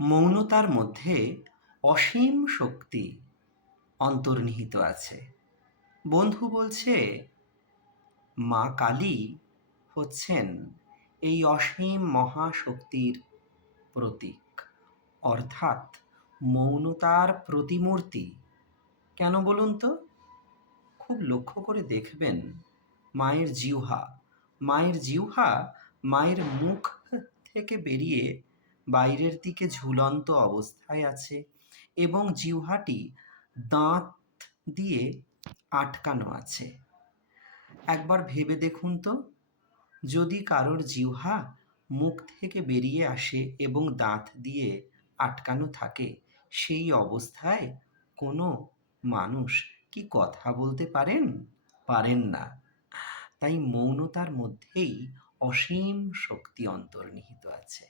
মৌনতার মধ্যে অসীম শক্তি অন্তর্নিহিত আছে। বন্ধু বলছে, মা কালী হচ্ছেন এই অসীম মহাশক্তির প্রতীক। অর্থাৎ মৌনতার প্রতিমূর্তি। কেন বলুন তো? খুব লক্ষ্য করে দেখবেন, মায়ের জিহ্বা মায়ের জিহ্বা, মায়ের মুখ থেকে বেরিয়ে বাইরের দিকে ঝুলন্ত অবস্থায় আছে এবং জিহ্বাটি দাঁত দিয়ে আটকানো আছে। একবার ভেবে দেখুন তো, যদি কারোর জিহ্বা মুখ থেকে বেরিয়ে আসে এবং দাঁত দিয়ে আটকানো থাকে, সেই অবস্থায় কোনো মানুষ কি কথা বলতে পারেন? পারেন না। তাই মৌনতার মধ্যেই অসীম শক্তি অন্তর্নিহিত আছে।